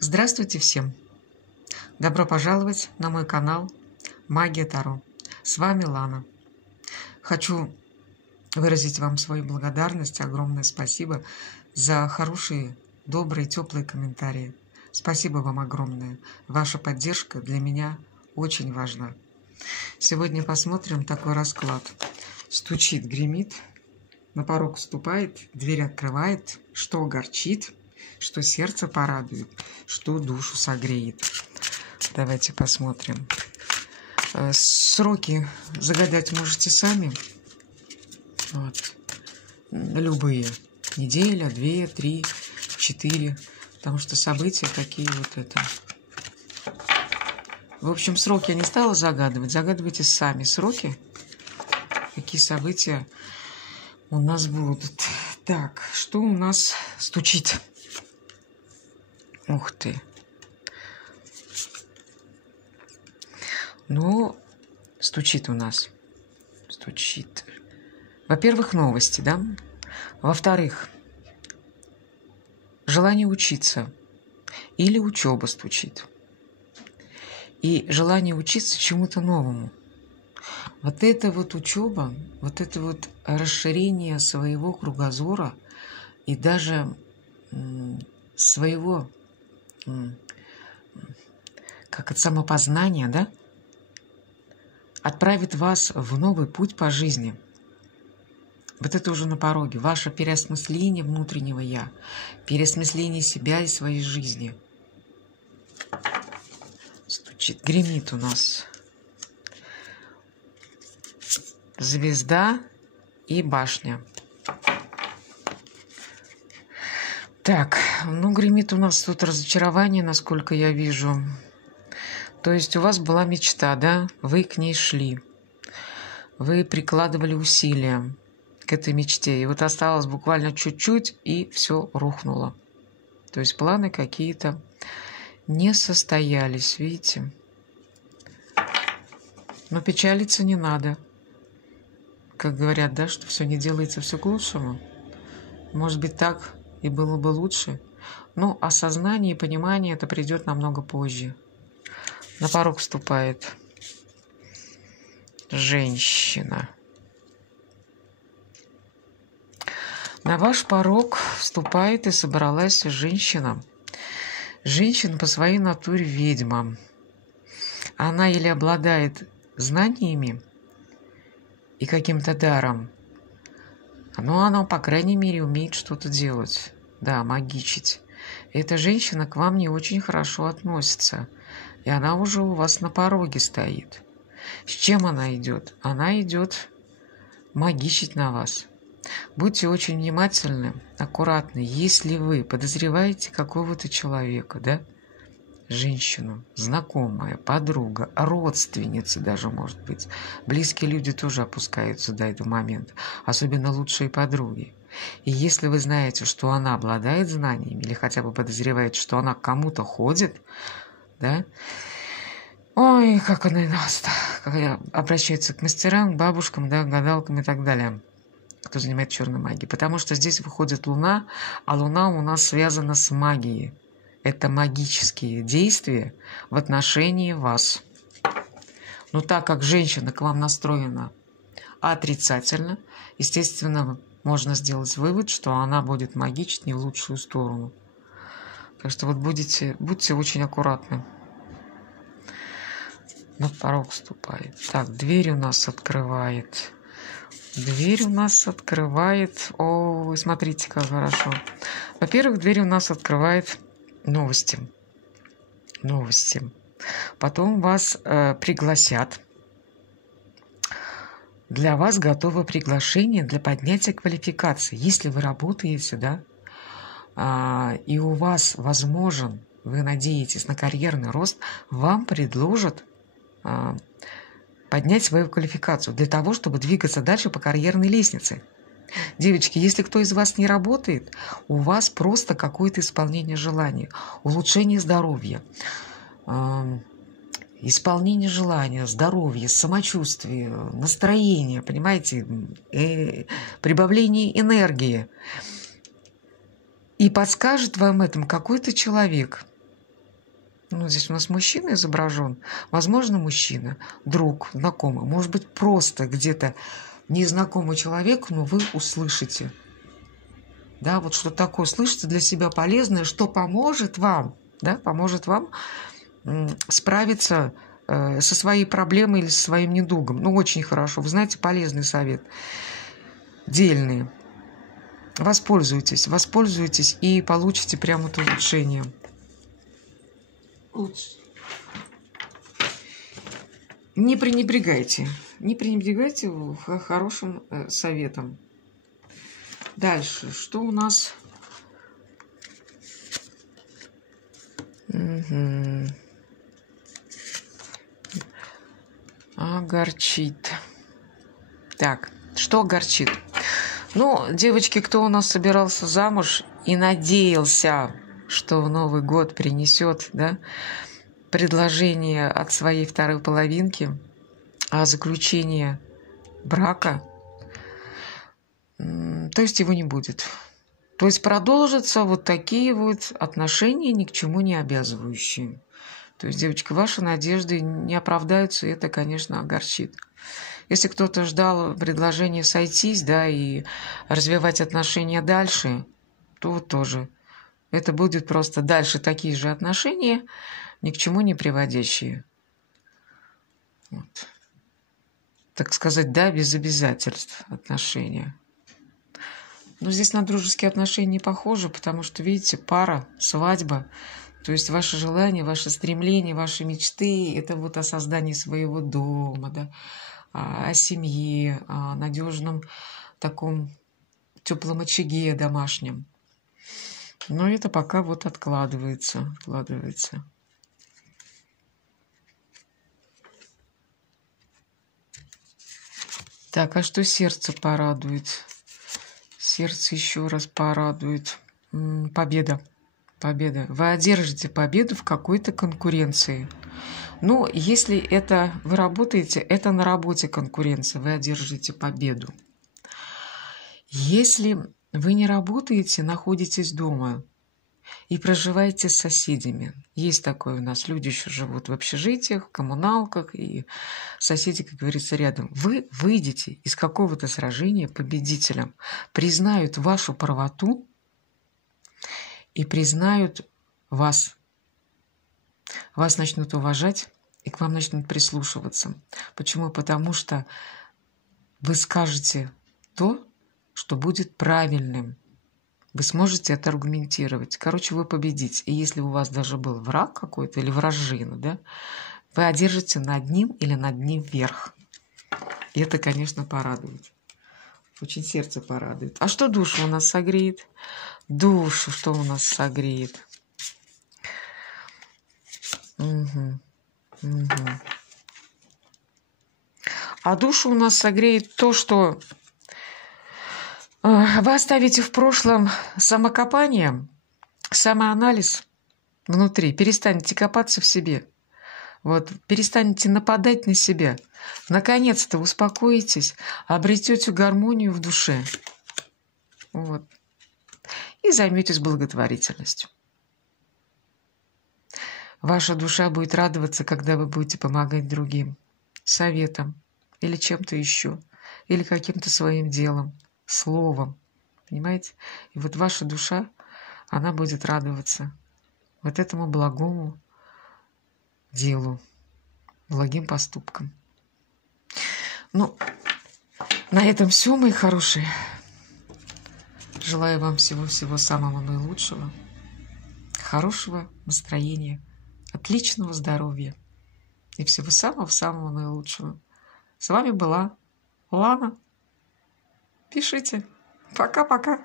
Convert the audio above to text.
Здравствуйте всем! Добро пожаловать на мой канал Магия Таро. С вами Лана. Хочу выразить вам свою благодарность, огромное спасибо за хорошие, добрые, теплые комментарии. Спасибо вам огромное. Ваша поддержка для меня очень важна. Сегодня посмотрим такой расклад. Стучит, гремит, на порог вступает, дверь открывает, что огорчит, что сердце порадует, что душу согреет. Давайте посмотрим. Сроки загадать можете сами. Вот. Любые. Неделя, 2, 3, 4. Потому что события такие вот это. В общем, сроки я не стала загадывать. Загадывайте сами сроки. Какие события у нас будут. Так, что у нас стучит? Ух ты. Ну, стучит у нас. Стучит. Во-первых, новости, да? Во-вторых, желание учиться. Или учеба стучит. И желание учиться чему-то новому. Вот это вот учеба, вот это вот расширение своего кругозора и даже своего, как от самопознания, да, отправит вас в новый путь по жизни. Вот это уже на пороге. Ваше переосмысление внутреннего «я», переосмысление себя и своей жизни. Стучит, гремит у нас звезда и башня. Так, ну гремит у нас тут разочарование, насколько я вижу. То есть у вас была мечта, да? Вы к ней шли. Вы прикладывали усилия к этой мечте. И вот осталось буквально чуть-чуть, и все рухнуло. То есть планы какие-то не состоялись, видите? Но печалиться не надо. Как говорят, да, что все не делается, все к лучшему. Может быть, так и было бы лучше. Но осознание и понимание это придет намного позже. На порог вступает женщина. На ваш порог вступает и собралась женщина. Женщина по своей натуре ведьма. Она или обладает знаниями и каким-то даром, но она, по крайней мере, умеет что-то делать. Да, магичить. Эта женщина к вам не очень хорошо относится. И она уже у вас на пороге стоит. С чем она идет? Она идет магичить на вас. Будьте очень внимательны, аккуратны. Если вы подозреваете какого-то человека, да, женщину, знакомая, подруга, родственница даже может быть. Близкие люди тоже опускаются до этого момента, особенно лучшие подруги. И если вы знаете, что она обладает знаниями или хотя бы подозреваете, что она к кому-то ходит, да, ой, как она обращается к мастерам, к бабушкам, да, гадалкам и так далее, кто занимается черной магией. Потому что здесь выходит Луна, а Луна у нас связана с магией. Это магические действия в отношении вас. Но так как женщина к вам настроена отрицательно, естественно, можно сделать вывод, что она будет магичить не в лучшую сторону. Так что вот будьте очень аккуратны. На порог вступает. Так, дверь у нас открывает. Дверь у нас открывает. Ой, смотрите, как хорошо. Во-первых, дверь у нас открывает новости. Новости. Потом вас пригласят. Для вас готово приглашение для поднятия квалификации. Если вы работаете, да, и у вас возможен, вы надеетесь на карьерный рост, вам предложат поднять свою квалификацию для того, чтобы двигаться дальше по карьерной лестнице. Девочки, если кто из вас не работает, у вас просто какое-то исполнение желания, улучшение здоровья, исполнение желания, здоровье, самочувствие, настроение, понимаете, прибавление энергии. И подскажет вам этом какой-то человек, Ну, здесь у нас мужчина изображен. Возможно, мужчина, друг, знакомый. Может быть, просто где-то незнакомый человек, но вы услышите. Да, вот что такое, слышите для себя полезное, что поможет вам, да, поможет вам справиться со своей проблемой или со своим недугом. Ну, очень хорошо. Вы знаете, полезный совет. Дельный. Воспользуйтесь и получите прямо это улучшение. Не пренебрегайте хорошим советом. Дальше, что у нас? Огорчит. Так, что огорчит? Ну, девочки, кто у нас собирался замуж и надеялся, что в Новый год принесет, да, предложение от своей второй половинки о заключении брака, то есть его не будет. То есть продолжатся вот такие вот отношения, ни к чему не обязывающие. То есть, девочки, ваши надежды не оправдаются, и это, конечно, огорчит. Если кто-то ждал предложения сойтись, да, и развивать отношения дальше, то вот тоже. Это будет просто дальше такие же отношения, ни к чему не приводящие. Вот. Так сказать, да, без обязательств отношения. Но здесь на дружеские отношения не похоже, потому что, видите, пара, свадьба, то есть ваши желания, ваши стремления, ваши мечты – это вот о создании своего дома, да, о семье, о надежном таком теплом очаге домашнем. Но это пока вот откладывается. Так, а что сердце порадует? Сердце еще раз порадует. Победа. Вы одержите победу в какой-то конкуренции. Ну, если это вы работаете, это на работе конкуренция, вы одержите победу. Если вы не работаете, находитесь дома и проживаете с соседями. Есть такое у нас, люди еще живут в общежитиях, в коммуналках, и соседи, как говорится, рядом. Вы выйдете из какого-то сражения победителем, признают вашу правоту и признают вас. Вас начнут уважать и к вам начнут прислушиваться. Почему? Потому что вы скажете то, что будет правильным. Вы сможете это аргументировать. Короче, вы победите. И если у вас даже был враг какой-то или вражина, да, вы одержите над ним или над ним верх. И это, конечно, порадует. Очень сердце порадует. А что душу у нас согреет? Душу что у нас согреет? А душу у нас согреет то, что вы оставите в прошлом самокопание, самоанализ внутри, перестанете копаться в себе, вот, перестанете нападать на себя, наконец-то успокоитесь, обретете гармонию в душе, вот, и займетесь благотворительностью. Ваша душа будет радоваться, когда вы будете помогать другим советом или чем-то еще, или каким-то своим делом, словом, понимаете? И вот ваша душа, она будет радоваться вот этому благому делу, благим поступкам. Ну, на этом все, мои хорошие. Желаю вам всего-всего самого наилучшего, хорошего настроения, отличного здоровья и всего самого-самого наилучшего. С вами была Лана. Пишите. Пока-пока.